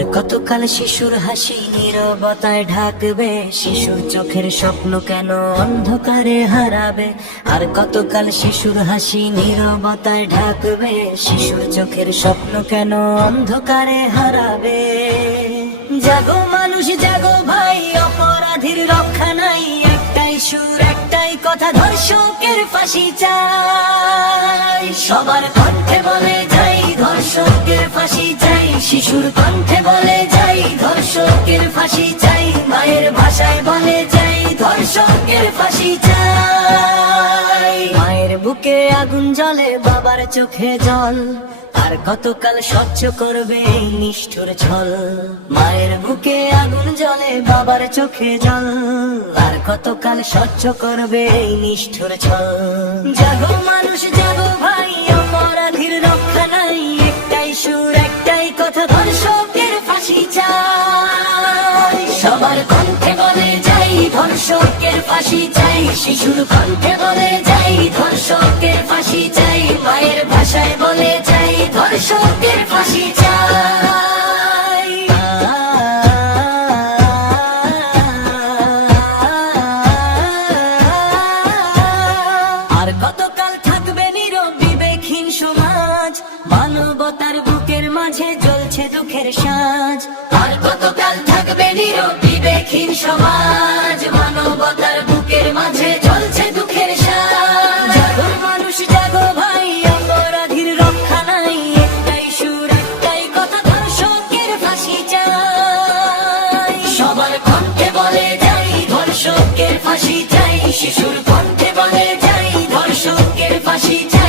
আর কতকাল শিশুর হাসি নীরবতায় ঢাকবে, শিশুর চোখের স্বপ্ন কেন অন্ধকারে হারাবে। আর কতকাল শিশুর হাসি নীরবতায় ঢাকবে, শিশুর চোখের স্বপ্ন কেন অন্ধকারে হারাবে। জাগো মানুষ জাগো ভাই, অপরাধীর রক্ষা নাই, একটাই সুর একটাই কথা, ধর্ষকের ফাঁসি চাই। সবার কণ্ঠে বলে যাই ধর্ষকের ফাঁসি চাই, শিশুর কণ্ঠে বলে যাই ধর্ষকের ফাঁসি চাই, মায়ের ভাষায় বলে যাই ধর্ষকের ফাঁসি চাই। মায়ের বুকে আগুন জ্বলে, বাবার চোখে জল, আর কতকাল সহ্য করবে এই নিষ্ঠুর ছল। মায়ের বুকে আগুন জ্বলে, বাবার চোখে জল, আর কতকাল সহ্য করবে এই নিষ্ঠুর ছল। জাগো মানুষ জাগো ভাই, অপরাধীর রক্ষা নাই, একটাই সুর একটাই কথা, ধর্ষকের ফাঁসি চাই। সবার কণ্ঠে বলে যাই ধর্ষকের ফাঁসি চাই, শিশুর কণ্ঠে বলে যাই ধর্ষকের ফাঁসি চাই, মায়ের ভাষায় বলে যাই ধর্ষকের ফাঁসি চাই। আর কতকাল থাকবে নীরব বিবেকহীন সমাজ, মানবতার বুকের মাঝে জ্বলছে দুঃখের সাজ। আর কতকাল থাকবে নীরব বিবেকহীন সমাজ, মানবতার বুকের মাঝে জ্বলছে দুঃখের সাজ। জাগো মানুষ জাগো ভাই, অপরাধীর রক্ষা নাই, একটাই সুর একটাই কথা, ধর্ষকের ফাঁসি চাই। সবার কণ্ঠে বলে যাই ধর্ষকের ফাঁসি চাই, শিশুর কণ্ঠে বলে যাই ধর্ষকের ফাঁসি চাই।